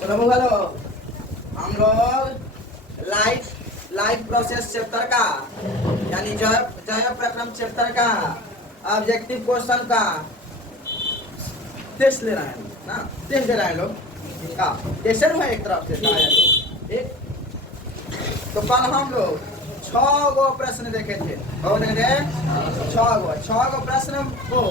चलो बोलो, हम लोग लाइफ प्रोसेस चैप्टर का यानी जय प्रक्रम चैप्टर का ऑब्जेक्टिव क्वेश्चन का टेस्ट ले रहे हैं ना, टेस्ट दे रहे हैं लोग इनका टेस्ट है एक तरफ से ठीक। तो कल हम लोग 6 गो प्रश्न देखे थे, बहुत देखे थे 6 गो प्रश्न को,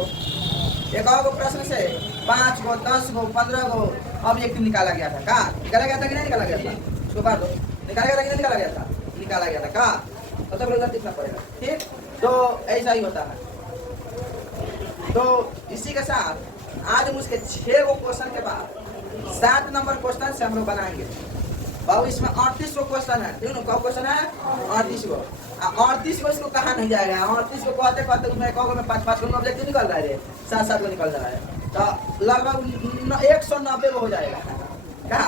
एक गो प्रश्न से 5 गो 10 गो 15 गो ऑब्जेक्टिव निकाला गया था। कहा निकाला गया था कि नहीं निकाला गया था? उसको बात दो, निकाला गया था कि नहीं निकाला गया था? निकाला गया था। कहा तो लोग दिखना पड़ेगा ठीक। तो ऐसा ही होता है। तो इसी के साथ आज मुझके 6 गो क्वेश्चन के बाद 7 नंबर क्वेश्चन से हम लोग बनाएंगे। बाबू इसमें 38 गो क्वेश्चन है, ठीक है ना? क्वेश्चन है 38 गो। 38 गो इसको कहा नहीं जाएगा। 38 को कहते कहते उसमें एक में 5-5 गो ऑब्जेक्टिव निकल रहा है, 7-7 गो निकल रहा है, तो लगभग 190 गो हो जाएगा। क्या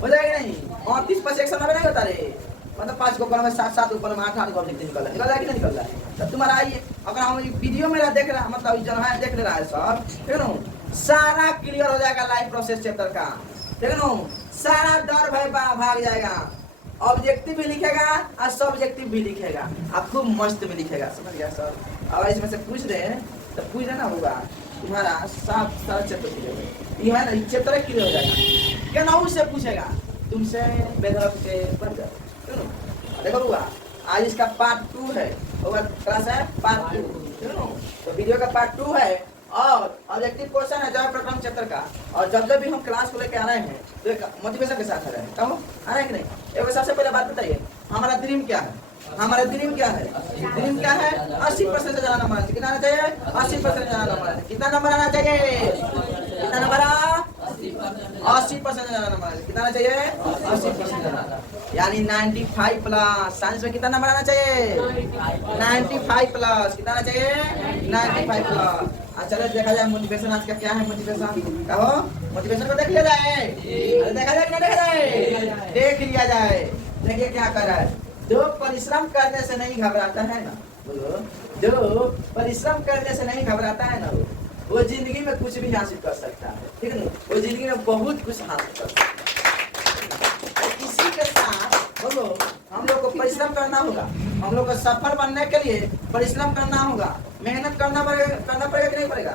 हो जाएगा? नहीं 38 पर 190 नहीं होता रे, मतलब 5 गो में 7-7 ऊपर में 8-8 गो ऑब्जेक्टिव निकल रहा है कि नहीं निकल रहा है? तब तुम्हारा आइए, अगर हम वीडियो मेरा देख रहा मतलब जो है देख ले रहा है सब, ठीक है ना? सारा क्लियर हो जाएगा लाइफ प्रोसेस चैप्टर का, ठीक है ना? सारा डर भय भाग जाएगा। ऑब्जेक्टिव भी लिखेगा और सब्जेक्टिव भी लिखेगा, आप खूब मस्त में लिखेगा, समझ गया सर? अगर इसमें से पूछ रहे हैं तो पूछ रहे ना होगा तुम्हारा सारा चैप्टर क्लियर ये है ना, चैप्टर क्लियर हो जाएगा। क्या ना उससे पूछेगा तुमसे बेदरक से बन जाए, ठीक है? देखो हुआ आज इसका पार्ट 2 है, क्लास है पार्ट 2, ठीक है ना? तो वीडियो का पार्ट 2 है और ऑब्जेक्टिव क्वेश्चन है जय प्रक्रम चैप्टर का। और जब भी हम क्लास को लेके आ रहे हैं तो एक मोटिवेशन के साथ आ रहे हैं, कहो आ रहे हैं कि नहीं? एक सबसे पहले बात बताइए, हमारा ड्रीम क्या है? हमारा ड्रीम क्या है? ड्रीम क्या है? 80% से ज्यादा नंबर कितना आना चाहिए? 80% से ज्यादा नंबर। कितना नंबर आना चाहिए? कितना नंबर? 80% से ज्यादा नंबर कितना आना चाहिए? 80% ज्यादा, यानी 95 प्लस। साइंस में कितना नंबर आना चाहिए? 95 प्लस। कितना आना चाहिए? 95 प्लस। चलो देखा जाए मोटिवेशन आज का क्या है। मोटिवेशन कहो, मोटिवेशन को देख लिया जाए, देखा जाए कि नहीं देखा जाए? देख लिया जाए। देखिए क्या कर रहा है, जो परिश्रम करने से नहीं घबराता है ना, बोलो, जो परिश्रम करने से नहीं घबराता है ना, वो जिंदगी में कुछ भी हासिल कर सकता है, ठीक है ना? वो जिंदगी में बहुत कुछ हासिल कर सकता है। इसी के साथ बोलो हम लोग को परिश्रम करना होगा, हम लोग को सफल बनने के लिए परिश्रम करना होगा, मेहनत करना पड़ेगा कि नहीं पड़ेगा?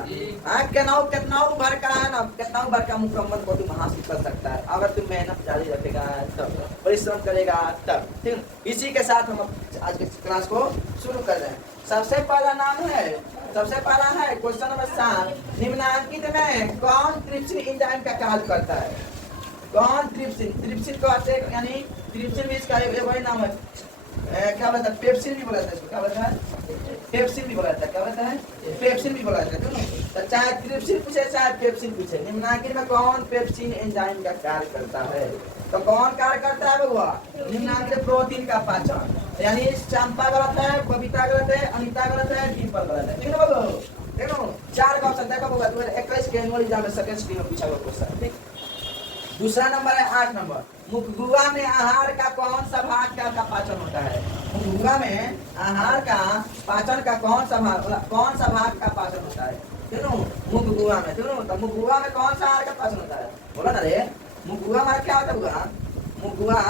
कितना भर का है ना, कितना भर का मुकम्मल को तुम हासिल कर सकता है अगर तुम मेहनत जारी रखेगा तब, परिश्रम करेगा तब, ठीक। इसी के साथ हम आज के क्लास को शुरू कर रहे हैं। सबसे पहला नाम है, सबसे पहला है क्वेश्चन नंबर 7, निम्नांकित में कौन ट्रिप्सिन एंजाइम का कार्य करता है? कौन ट्रिप्सिन को आते यानी ट्रिप्सिन भी इसका एक वही नाम है, क्या बोलता है? पेप्सिन भी बोला था इसको, क्या बोलता है? पेप्सिन भी बोला था, क्या बोलता है? पेप्सिन भी बोला था, तो चाहे ट्रिप्सिन पूछे चाहे पेप्सिन पूछे, निम्नांकित में कौन पेप्सिन एंजाइम का कार्य करता है? तो कौन कार्य करता है बउआ? निम्नांकित प्रोटीन का पाचन, यानी चंपा गलत है, बबीता गलत है, अनिता गलत है, डिम्पल गलत है, ठीक है ना? देखो 4 का ऑप्शन देखो बउआ, 2021 के एनुअल एग्जाम में सेकंड स्ट्रीम में पूछा हुआ क्वेश्चन, ठीक। दूसरा नंबर है 8 नंबर, मुखगुआ में आहार का कौन सा भाग का पाचन होता है? मुखगुआ में आहार का पाचन का कौन सा भाग का पाचन होता है? मुखगुआ में, तो मुखगुआ में कौन सा आहार का पाचन होता है? बोला ना रे, मुखगुआ में क्या होता है? मुखगुआ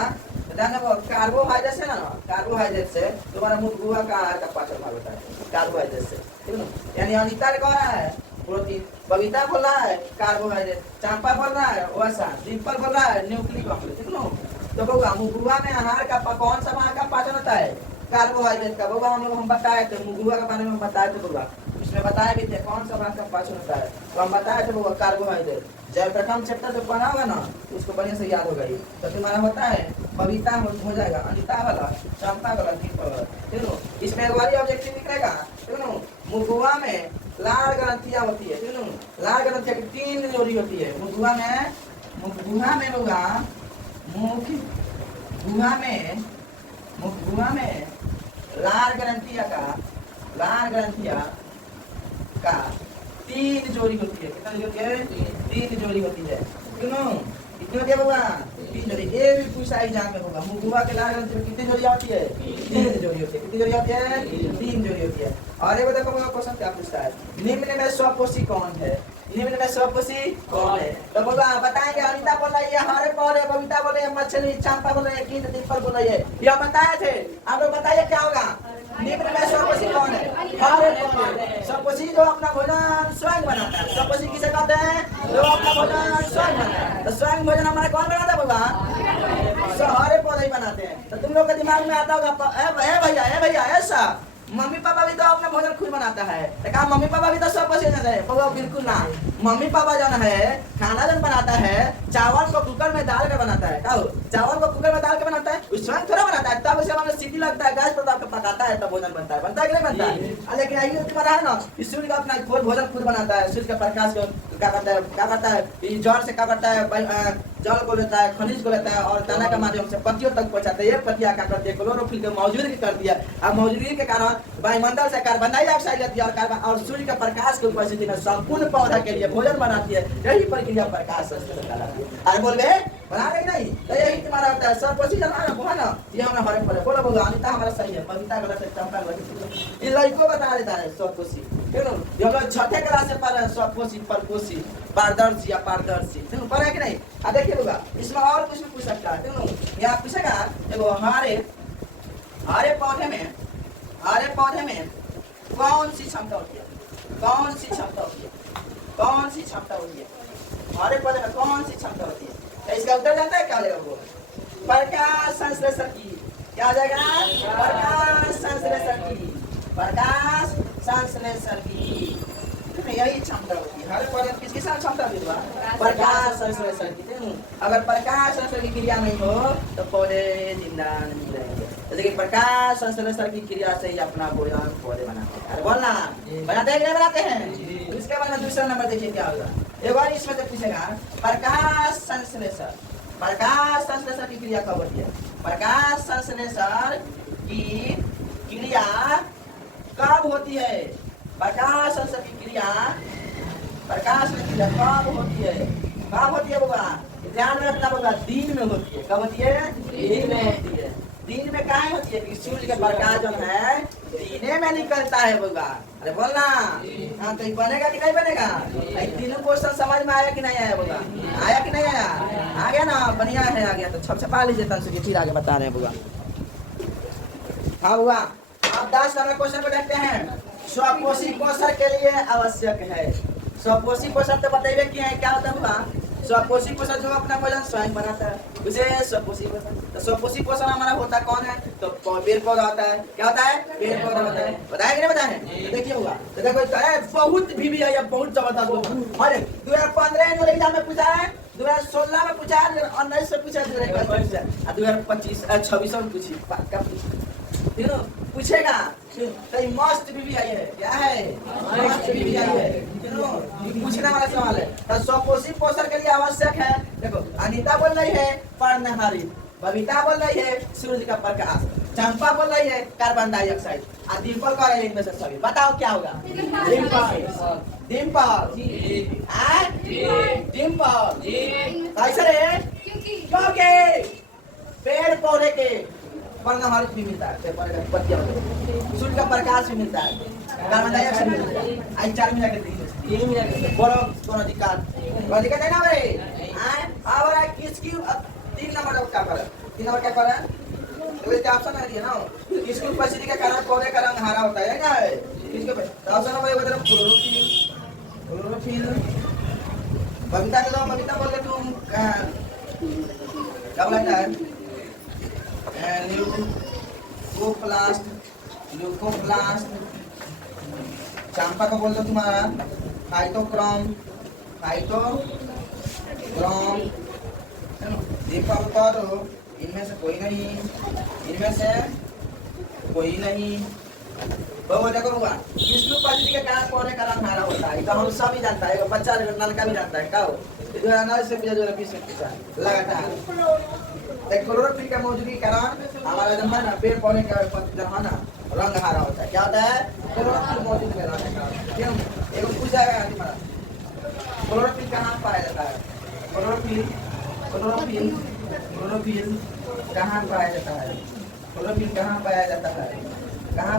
कार्बोहाइड्रेट से ना, कार्बोहाइड्रेट से तुम्हारा मुखगुआ का आहार का पाचन भाग होता है, कार्बोहाइड्रेट से, ठीक है। यानी अनिता कौन है? प्रोटीन, बबीता बोल रहा है कार्बोहाइड्रेट, चंपा बोल रहा है वसा, डिम्पल बोल रहा है न्यूक्लिक एसिड, ठीक है। तो बउआ मुखगुआ में आहार का कौन सा भाग का पाचन होता है? कार्बोहाइड्रेट का। बउआ हम बताए थे मुखगुआ के बारे में, बताए थे बउआ, इसमें बताए भी थे कौन सा भाग का पाचन होता है, तो हम बताए थे बउआ कार्बोहाइड्रेट। जब प्रथम चैप्टर जो पढ़ा होगा ना तो उसको बढ़िया से याद होगा। तो तुम्हारा होता है बबीता हो जाएगा, अनिता वाला, चंपा वाला, डिम्पल वाला, ठीक है। इसमें एक बार ऑब्जेक्टिव निकलेगा, ठीक है। मुखगुआ में लाल ग्रंथियां होती है, ठीक है। लाल ग्रंथियां की 3 जोड़ी होती है मुखगुआ में होगा, मुखगुआ में लाल ग्रंथिया का 3 जोड़ी होती है। कितना जोड़ी होती है? 3 जोड़ी होती है, क्यों? कितनी होती है बउआ? 3 जोड़ी। ये भी पूछा एग्जाम में होगा, मुखगुआ के लाल ग्रंथि में कितनी जोड़ी होती है? 3 जोड़ी होती है। कितनी जोड़ी होती है? 3 जोड़ी होती है। और ये देखो क्वेश्चन क्या पूछता है, निम्न में स्वपोषी कौन है? निम्न में स्वपोषी कौन है? तो बउआ बताएंगे, अनिता बोल रही है हरे पौधे, बबीता बोले मछली, चंपा बोले कीट, दीपल बोले ये बताए थे। आप लोग बताइए क्या होगा? निम्न में स्वपोषी कौन है? हरे पौधे। स्वपोषी जो अपना भोजन स्वयं बनाता है। स्वपोषी किसे कहते हैं? जो अपना भोजन स्वयं बनाता है। तो स्वयं भोजन हमारा कौन बनाता है बाबा? हरे पौधे ही बनाते हैं। तो तुम लोग के दिमाग में आता होगा ए भैया ऐसा मम्मी पापा भी तो अपना भोजन खुद बनाता है। कहा मम्मी पापा भी तो सब पसीने है? बिल्कुल ना। मम्मी पापा जो है खाना जब बनाता है चावल को कुकर में डाल के बनाता है। क्या चावल को कुकर में डाल के बनाता है? स्वयं थोड़ा बनाता है। तब उसे हमें सीटी लगता है, गैस पर पकाता है, तब भोजन बनता है। बनता है कि नहीं बनता है? लेकिन यही बना है ना, सूर्य का अपना भोजन खुद बनाता है। सूर्य के प्रकाश को क्या करता है जल से क्या करता है, जल को लेता है, खनिज को लेता है और दाना के माध्यम से पत्तियों तक पहुंचाता है। ये पत्तियां क्या करती है? क्लोरोफिल के मौजूदगी कर दिया। अब मौजूदगी के कारण वायुमंडल से कार्बन डाइऑक्साइड लेती है और कार्बन और सूर्य के प्रकाश की उपस्थिति में संपूर्ण पौधा के लिए भोजन बनाती है। यही प्रक्रिया प्रकाश संश्लेषण कहलाती है। अरे बोल गए बना रही नहीं? तो यही तुम्हारा होता है स्वपोषी जन है ना। ये हमारा हरे पौधे बोलो बोलो। अनिता हमारा सही है, बबीता गलत है, चंपा गलत है। ये लड़को बता देता है स्वपोषी। ये लोग छठे क्लास से पढ़ रहे हैं स्वपोषी, परपोषी, पारदर्शी या पारदर्शी पढ़ा है कि नहीं? अब देखिए होगा इसमें और कुछ भी पूछ सकता है। यहाँ पूछेगा देखो हरे पौधे में कौन सी क्षमता होती है? कौन सी क्षमता होती है? कौन सी क्षमता होती है? हरे पौधे में कौन सी क्षमता होती है? तो इसका उत्तर जानता है क्या लेगा वो? प्रकाश संश्लेषण की। क्या आ जाएगा? प्रकाश संश्लेषण की। प्रकाश संश्लेषण की यही क्षमता होती है। हरे पौधे किसकी क्षमता होती है? प्रकाश संश्लेषण की। अगर प्रकाश संश्लेषण की क्रिया नहीं हो तो पौधे जिंदा नहीं रहेंगे। जैसे कि प्रकाश संश्लेषण की क्रिया से ही अपना भोजन पौधे बनाते हैं। बोलना बनाते हैं कि नहीं बनाते हैं? इसके बाद में दूसरा नंबर देखिए क्या होगा। एक बार इसमें से पूछेगा प्रकाश संश्लेषण। प्रकाश संश्लेषण की क्रिया कब होती है? प्रकाश संश्लेषण की क्रिया कब होती है? प्रकाश संश्लेषण की क्रिया कब होती है? कब होती है बाबा? ध्यान में रखना बाबा। दिन में होती है। कब होती है? दिन में होती है। दिन में कहाँ होती है? कि सूर्य का प्रकाश जो है दिने में निकलता है बाबा। अरे बोलना हाँ तो बनेगा कि नहीं बनेगा? तीनों क्वेश्चन समझ में आया कि नहीं आया बाबा? आया कि नहीं आया? आ गया ना? बढ़िया है आ गया। तो छपा लीजिए तन से फिर आगे बता रहे हैं बाबा। हाँ बाबा आप 10 नंबर क्वेश्चन को देखते हैं। स्वपोषी पोषण के लिए आवश्यक है। स्वपोषी पोषण तो बताइए क्या होता है बाबा? स्वपोषी पोषण जो अपना भोजन स्वयं बनाता है उसे स्वपोषी पोषण। तो स्वपोषी पोषण हमारा होता कौन है? तो पेड़ पौधा होता है। क्या होता है? पेड़ पौधा होता है। बताया कि नहीं बताया? तो देखिए होगा तो देखो बहुत भी है, बहुत जबरदस्त। अरे 2015 एग्जाम में पूछा है, 2016 में पूछा है, 2019 में पूछा है, 2025 26 में पूछी पूछेगा। तो मस्त भी आई है। क्या है? मस्त भी आई है। पूछने वाला सवाल है। तो स्वपोषी पोषण के लिए आवश्यक है। देखो अनीता बोल रही है पर्णहारी, बबीता बोल रही है सूर्य का प्रकाश, चंपा बोल रही है कार्बन डाइऑक्साइड, और डिम्पल कह रही है इनमें से सभी। बताओ क्या होगा? डिम्पल कैसे रे? क्योंकि पेड़ पौधे के पर्णहारित भी मिलता है, पत्तियां सूर्य का प्रकाश भी मिलता है, कार्बन डाइऑक्साइड मिलता है। आज 4 मिला के तीन मिला के बोलो कोनो दिक्कत है ना भाई? अब किसकी 3 नंबर क्या करें? 3 नंबर क्या करें? तो इसका ऑप्शन है ना किसकी उपस्थिति के कारण पौधे का रंग हरा होता है क्या है? किसके ऑप्शन नंबर 1 मतलब क्लोरोफिल। बबीता के दो, बबीता बोल के तुम क्या बोलता है? ल्यूकोप्लास्ट। चंपा को बोल दो तुम्हारा फाइटोक्रोम। दीपक को दो इनमें से कोई नहीं। वो देखो हुआ विष्णु पद्धति के कारण पौधे का रंग हरा होता है। हम सब ही जानता है, बच्चा नलका भी जानता है। क्या हो से पूछा लगातार क्लोरोफिल का मौजूदगी के कारण हमारा जो है ना पेड़ पौधे का जो है ना रंग हरा होता है। क्या होता है? क्लोरोफिल मौजूद के कारण। क्यों? एक पूछ जाएगा क्लोरोफिल कहाँ पाया जाता है? क्लोरोफिल कहाँ पाया जाता है? क्लोरोफिल कहाँ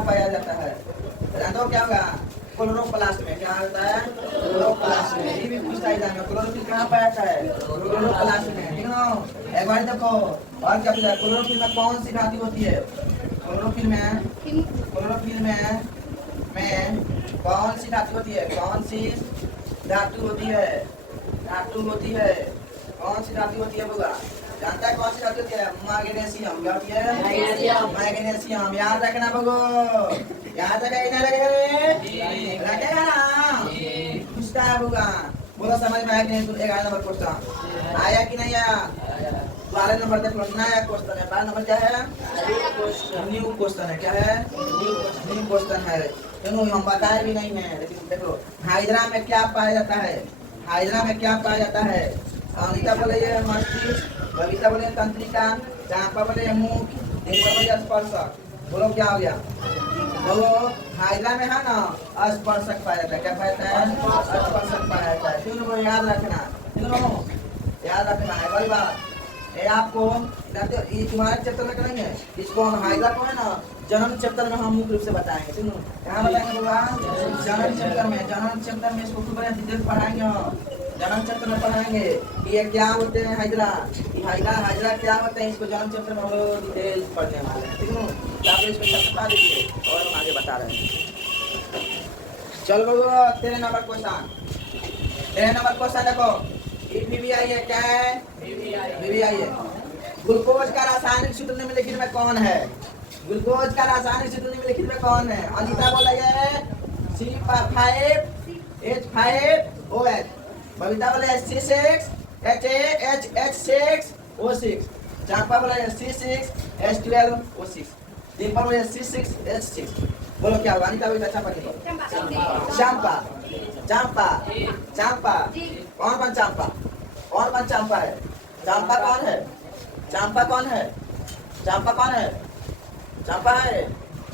पाया जाता है? जानते हो क्या होगा? क्लोरोप्लास्ट में। क्या होता है? क्लोरोप्लास्ट में। ये भी पूछता है एग्जाम में, क्लोरोफिल कहाँ पाया जाता है? क्लोरोप्लास्ट में। ठीक है, एक बार देखो और क्या पूछा है, क्लोरोफिल में कौन सी धातु होती है? क्लोरोफिल में कौन सी धातु होती है? कौन सी धातु होती है? कौन सी धातु होती है बोला? जानता है कौन सी धातु होती है? मैग्नीशियम। क्या होती है? मैग्नीशियम। याद रखना बगो, याद रखेगा रखेगा ना? पूछता है बोगा, बोलो समझ में आया कि नहीं? 11 नंबर क्वेश्चन आया कि नहीं आया? 12 नंबर देख लो, नया क्वेश्चन है। 12 नंबर क्या है? न्यू क्वेश्चन है। क्या है? न्यू क्वेश्चन है। दोनों हम बताए भी नहीं है, लेकिन देखो हाइड्रा में क्या पाया जाता है? हाइड्रा में क्या पाया जाता है? अनिता बोले ये मस्तिष्क, बबीता बोले तंत्रिका, चांपा बोले मुख, दीपक बोले स्पर्शक। बोलो क्या हो गया? बोलो हाइड्रा में है ना स्पर्शक पाया जाता है। क्या पाया जाता है? स्पर्शक पाया जाता है। तीनों याद रखना, याद रखना है। वही बात ये आपको ये तुम्हारे चैप्टर में करेंगे, इसको हम हाइड्रा को है ना जन्म चैप्टर में हम मुख्य रूप से बताएंगे। सुनो कहाँ बताएंगे बोला? जन्म चैप्टर में इसको खूब डिटेल पढ़ाएंगे हम। जन्म चैप्टर में पढ़ाएंगे कि ये क्या होते हैं हाइड्रा, हाइड्रा क्या होते हैं, इसको जन्म चैप्टर में हम लोग डिटेल पढ़ने वाले हैं। ठीक है, तो आप इसको चैप्टर पढ़ा दीजिए और हम आगे बता रहे हैं। चलो 13 नंबर क्वेश्चन देखो, वीवीआई है। क्या है? वीवीआई है। ग्लूकोज का रासायनिक सूत्र निम्नलिखित में कौन है? ग्लूकोज का रासायनिक सूत्र निम्नलिखित में कौन है? अनिता बोला है C5H5OH, बबीता बोले C6H6O6, चांपा बोला C6H12O6, दीपक बोले C6H6। बोलो क्या होगा? अनिता बोला चांपा की चांपा कौन चांपा है? चांपा कौन है?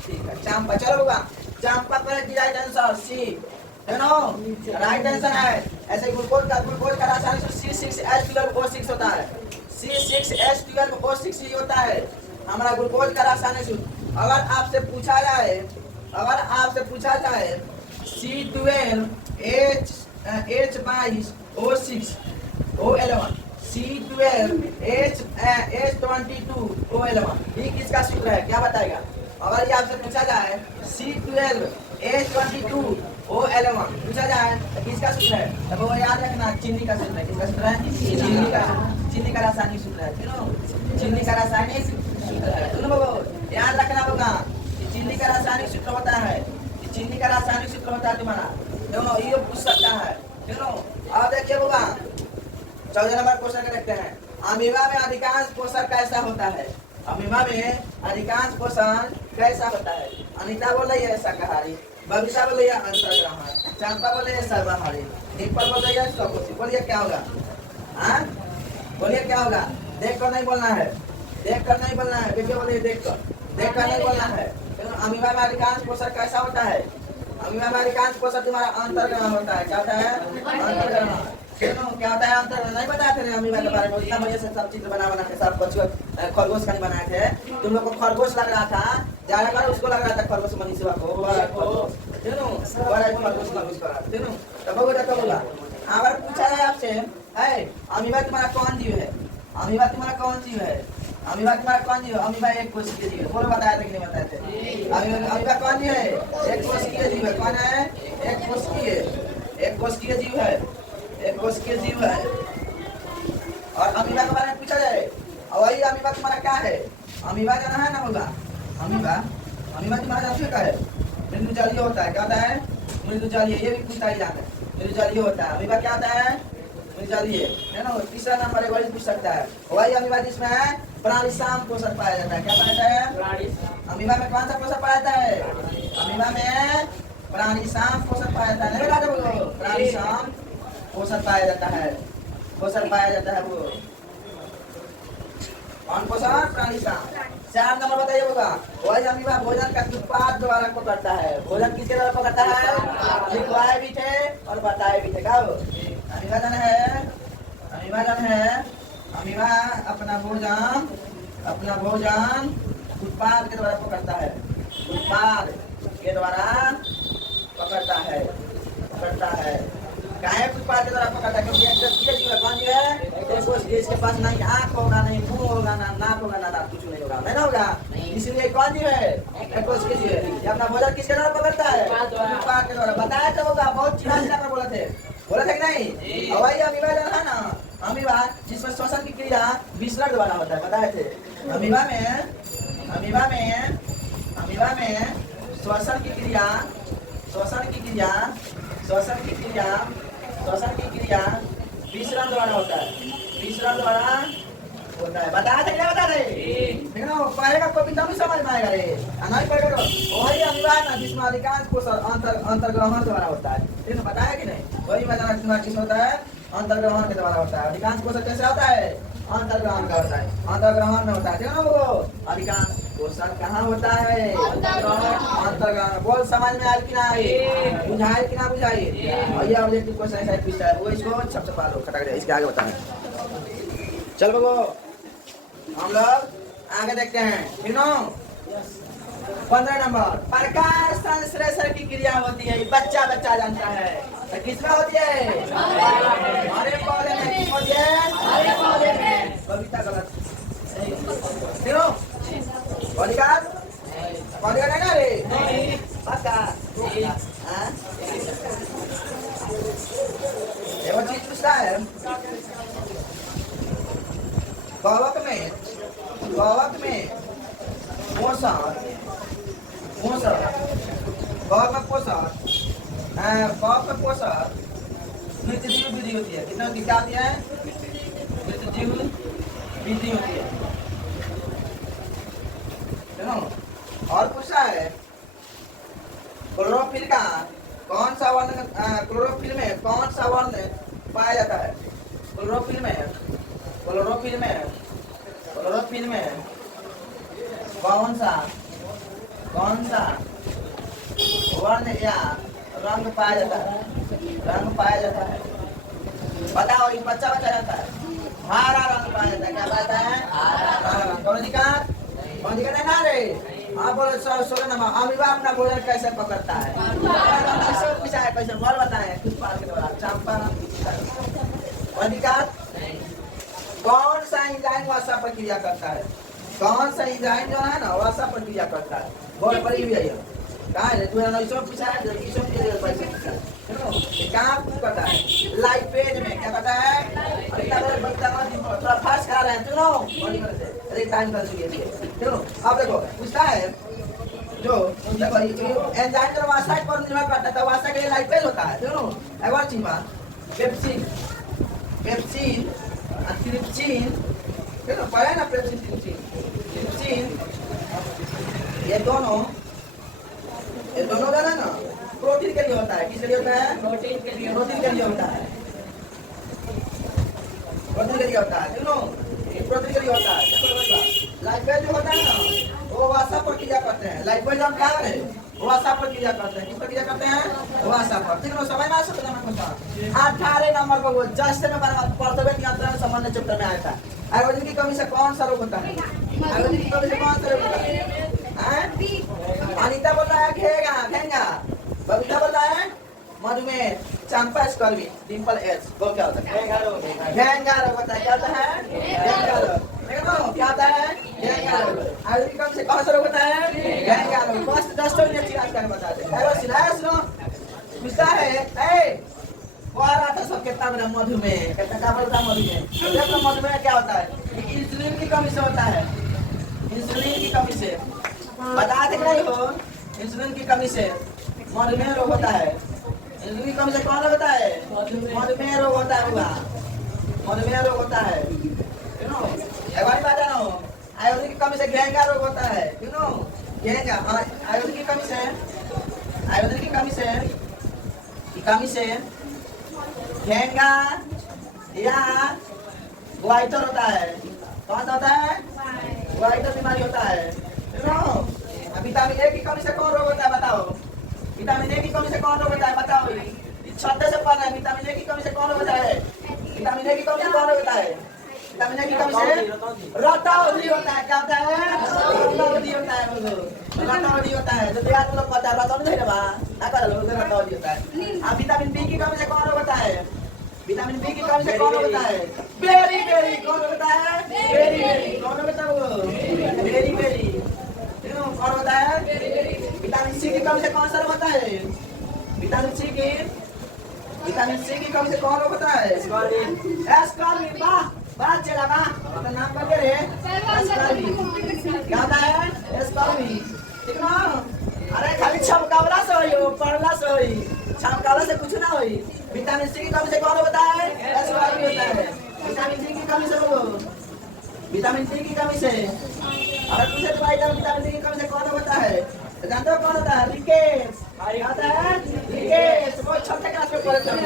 ठीक है, चांपा। चलो होगा चांपा पर राइट आंसर सी, है ना? राइट आंसर है। ऐसे ग्लूकोज का रासायनिक सूत्र C6H12O6 होता है। C6H12O6 ही होता है हमारा ग्लूकोज का रासायनिक सूत्र। अगर आपसे पूछा जाए C12H22O11, C12H22O11, ये किसका सूत्र है? क्या बताएगा? अगर ये आपसे पूछा जाए C12H22O11 पूछा जाए तो किसका सूत्र है? तो वो याद रखना चीनी का सूत्र है। किसका सूत्र है? चीनी का रासायनिक सूत्र है। चीनी का रासायनिक सूत्र है। सुनो बाबू, याद रखना होगा चीनी का रासायनिक सूत्र होता है। चीनी का रासायनिक सूत्र होता है तुम्हारा, दोनों ये पूछ सकता है। चलो अब देखिए बाबा 14 नंबर क्वेश्चन का देखते हैं। अमीबा में अधिकांश पोषक कैसा होता है? अमीबा में अधिकांश पोषण कैसा होता है? अनिता बोल रही है शाकाहारी, बबीता बोल रही है अंतर्ग्राही, चांपा बोल रही है सर्वाहारी, दीपक बोल रही है स्वकोषी। बोलिए क्या होगा? हाँ बोलिए क्या होगा? देख कर नहीं बोलना है, देखिए बोलिए देख कर नहीं बोलना है। अमीबा में अधिकांश पोषक कैसा होता है? अमीबा में अधिकांश पोषक तुम्हारा अंतर्ग्राही होता है। क्या होता है? अंतर्ग्राही। क्या होता है अंतर्ग्राही? नहीं बताए थे अमीबा के बारे में, इतना बढ़िया से सब चित्र बना के सब खरगोश का नहीं बनाए थे। तुम लोग को खरगोश लग रहा था, ज्यादा कर उसको लग रहा था खरगोश मनीषवा को, बड़ा खरगोश तब बोला। अगर पूछा जाए आपसे अमीबा तुम्हारा कौन जीव है? अमीबा तुम्हारा कौन जीव है? अमीबा एक कोशिकीय जीव है। बोलो बताया था कि नहीं बताए थे? अमीबा कौन जीव है? एक कोशिकीय जीव है। कौन है? एक कोशिकीय जीव है। और अमीबा के बारे में पूछा जाए और वही अमीबा तुम्हारा क्या है? अमीबा जाना है ना होगा? अमीबा तुम्हारा जानते क्या है? मृदुजलीय होता है। क्या होता है? मृदुजलीय। ये भी पूछता ही जाता है, मृदुजलीय होता है। अमीबा क्या होता है? मृदुजलीय, है ना? तीसरा नंबर है, वही पूछ सकता है। वही अमीबा जिसमें प्राणिसाम पोषक पाया जाता है। क्या पाया जाता है? अमीबा में कौन सा पोषक पाया जाता है? अमीबा में प्राणिसाम पोषक पाया जाता है। नहीं बेटा बोलो, प्राणिसाम पोषक पाया जाता है। वो कौन पोषक? प्राणिसाम। 4 नंबर बताइए होगा। वही अमीबा भोजन का उत्पाद द्वारा पकड़ता है। भोजन किसके द्वारा पकड़ता है? लिखवाए भी थे और बताए भी थे। क्या अमीबा जन है? अमीबा अपना भोजन उत्पाद के द्वारा पकड़ता है। उत्पाद के द्वारा पकड़ता है, पकड़ता है। काहे फुटपाथ के द्वारा पकड़ता है? क्योंकि एक जीव है, कौन जीव है? इसके पास नहीं आँख होगा, नहीं मुंह होगा, ना नाक होगा, ना दांत, कुछ नहीं होगा, नहीं ना होगा। इसलिए कौन जीव है? एक्वस के जीव है। ये अपना भोजन किसके द्वारा पकड़ता है? फुटपाथ के द्वारा। बताया तो होगा, बहुत चिढ़ा कर बोले थे कि नहीं? और वही अमीबा जो है ना, अमीबा जिसमें श्वसन की क्रिया विसरण द्वारा होता है, बताए थे। अमीबा में श्वसन की क्रिया विसरण द्वारा होता है, विसरण द्वारा होता है। बताया था क्या? बता रहे पढ़ेगा कोई भी समझ में आएगा रे, नहीं पढ़ेगा तो वही अमीबा है ना जिसमें अधिकांश कोशिका अंतर्ग्रहण द्वारा होता है। ठीक है, बताया कि नहीं? वही बताना किस होता है? अंतर्ग्रहण के द्वारा होता है। अधिकांश कोशिका कैसे होता है? अंतर्ग्रहण का होता है, अंतर्ग्रहण में होता है। ठीक है ना वो? अधिकांश कोशिका कहाँ होता है? अंतर्ग्रहण। बोल समझ में आए कि ना आए? बुझाए कि ना बुझाए? और ये ऑब्जेक्टिव क्वेश्चन ऐसा पूछता है, वो इसको सबसे पहले खटा कर इसके आगे बताएं। चल बगो हम लोग आगे देखते हैं। ठीक है, 15 नंबर प्रकाश संश्लेषण की क्रिया होती है। बच्चा जानता है तो किसमें होती है? हरे पौधे में। किस होती है? हरे पौधे में। कविता गलत। क्यों? पॉलीकार्प नहीं ना रे? पक्का? एवं चीज पूछता है, कवक में पोषक, मृतजीव वृद्धि होती है। कितना क्या होती है? मृतजीव वृद्धि होती है। और पूछा है क्लोरोफिल का कौन सा वर्ण, क्लोरोफिल में कौन सा वर्ण पाया जाता है? क्लोरोफिल में कौन सा वर्ण या रंग पाया जाता है? बताओ, ये बच्चा जाता है। हरा रंग पाया जाता है। क्या पाया जाता है? हरा रंग। कौन दिक्कत है ना रे? हाँ बोलो। 16 नंबर अमीबा अपना भोजन कैसे पकड़ता है? पूछा है कैसे? बोल बताए कुछ पाल के द्वारा। कौन सा एंजाइम वसा प्रक्रिया करता है? कौन सा एंजाइम जो है ना वसा प्रक्रिया करता है? बोल पड़ी हुई है कहाँ है? तू ना इसको पूछा है, इसको पैसे पूछा है। कहाँ करता है? लाइपेज में। क्या करता है? थोड़ा फास्ट करा रहे हैं, सुनो टाइम कर चुकी। अब देखो पूछता है जो एंजाइम जो वासा पर निर्भर करता है, तो वासा के लिए लाइपेज होता है। एक और चीज बात, पेप्सिन ट्रिप्सिन, पढ़ा ना? ट्रिप्सिन ये दोनों जाना ना प्रोटीन के लिए होता है। किस लिए होता है? प्रोटीन के लिए होता है। प्रोटीन के लिए होता है। लाइपेज जो होता है ना वो वसा प्रक्रिया करते हैं। लाइपेज हम क्या है? वसा प्रक्रिया करते हैं। किस प्रक्रिया करते हैं? वसा पर। ठीक है, समझ में आ सकता है? 18 नंबर को जस्ट में परतवे नियंत्रण संबंध चैप्टर में आया था। आयोडीन की कमी से कौन सा रोग होता है? आयोडीन की कमी से कौन सा रोग होता है? अनीता बोल रहा है घेंगा। बबीता बोल रहा है मधुमेह। चंपा स्कर्वी। डिम्पल एच वो क्या होता है? घेंगा रोग होता है। क्या होता है? घेंगा रोग। क्या होता है? घेंगा रोग। आयोडीन की कमी से कौन सा रोग होता है? घेंगा रोग। बस 10 तो मिनट इलाज करके बता दे। सुनो पूछता है वो आ रहा था सब कितना बड़ा मधुमेह। क्या बोलता है? मधुमेह। मधुमेह क्या होता है? इंसुलिन की कमी से होता है। इंसुलिन की कमी से बता दे नहीं हो? इंसुलिन की कमी से मधुमेह रोग होता है। इंसुलिन की कमी से कौन रोग होता है? मधुमेह रोग होता है। मधुमेह रोग होता है। एक बार बात जानो, आयोडीन की कमी से घेंगा रोग होता है। घेंगा आयोडीन की कमी से घेंगा या ग्वाइटर होता है। कौन सा होता है? ग्वाइटर बीमारी होता है। विटामिन ए की कमी से कौन रोग होता है? बताओ। विटामिन ए की कमी से कौन रोग होता है? बताओ। छत्ते से पढ़ना है। विटामिन ए की कमी से कौन रोग होता है? विटामिन ए की कमी से कौन रोग होता है? विटामिन ए की कमी से रतौंधी होता है। क्या होता है? रतौंधी होता है। रतौंधी होता है। तो यार लोग पता है रतौंधी है बा ना कर लो रतौंधी होता है। अब विटामिन बी की कमी से कौन होता है? विटामिन बी की कमी से कौन होता है? बेरी बेरी कौन होता है? बेरी बेरी कौन होता है? वो बेरी बेरी कौन होता है? विटामिन सी की कमी से कौन सा होता है? विटामिन सी की कमी से कौन होता है? एस्कॉर्बिन। वाह चला वाह तो नाम कर रे एस्कॉर्बिन। क्या होता है? एस्कॉर्बिन। ठीक ना? अरे खाली छमकावला से होई पढ़ला से होई छमकावला से कुछ ना होई। विटामिन सी की कमी से कौन होता है? एस्कॉर्बिन होता है। विटामिन सी की कमी से बोलो। विटामिन सी की कमी से अगर तुझे तो भाई विटामिन सी की कमी से कौन होता है? जानते हो कौन होता है? रिकेट। आता है रिकेट। बहुत छोटे क्लास में पढ़ते हैं।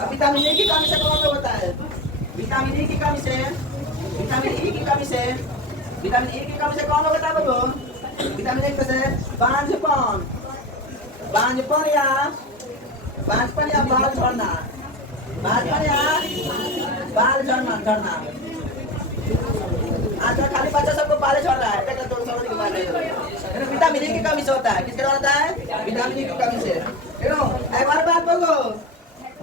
अब विटामिन ए की कमी से कौन होता है? विटामिन ई की कमी से विटामिन ई की कमी से विटामिन ई की कमी से कौन होता है? बोलो विटामिन ए से बांझपन बांझपन या बाल झड़ना बांझपन या बाल झड़ना। आजकल खाली बच्चा सबको बाल झड़ रहा है। विटामिन ए की कमी से होता है। किसके द्वारा होता है? विटामिन ए की कमी से। एक बार बात बोलो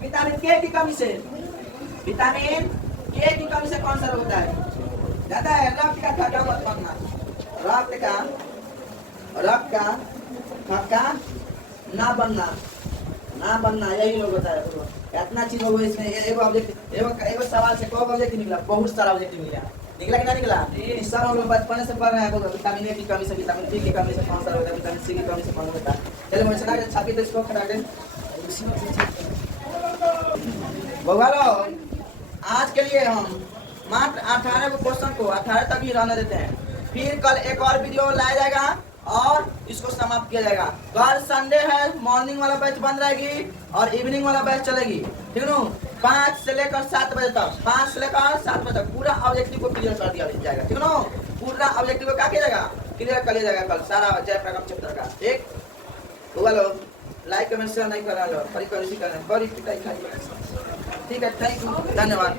विटामिन के की कमी से। विटामिन के की कमी से कौन सा रोग होता है? ज्यादा है रक्त का थक्का मत मांगना। रक्त का थक्का ना बनना यही रोग होता है। इतना चीज होगा इसमें। एगो सवाल से कौन ऑब्जेक्ट निकला? बहुत सारा ऑब्जेक्ट निकला कि ना निकला? इस सब हम लोग बचपन से पढ़ रहे हैं। विटामिन ए की कमी से विटामिन बी की कमी से कौन सा होता है? विटामिन सी की कमी से कौन होता है? चलिए मुझे सुना छापी तो इसको खड़ा दें। बवालो आज के लिए हम मात्र 18 को क्वेश्चन को 18 तक ही रहने देते हैं। फिर कल एक और वीडियो लाया जाएगा और इसको समाप्त किया जाएगा। कल संडे है। मॉर्निंग वाला बैच बंद रहेगी और इवनिंग वाला बैच चलेगी। ठीक है? 5 से लेकर 7 बजे तक 5 से लेकर 7 बजे तक पूरा ऑब्जेक्टिव को क्लियर कर दिया जाएगा। ठीक है ना? पूरा ऑब्जेक्टिव को क्या किया जाएगा? क्लियर कर लिया जाएगा कल सारा जयप्रकाश चैप्टर का। ठीक बोलो लाइक कमेंट शेयर नहीं कर रहा है। ठीक है थैंक यू धन्यवाद।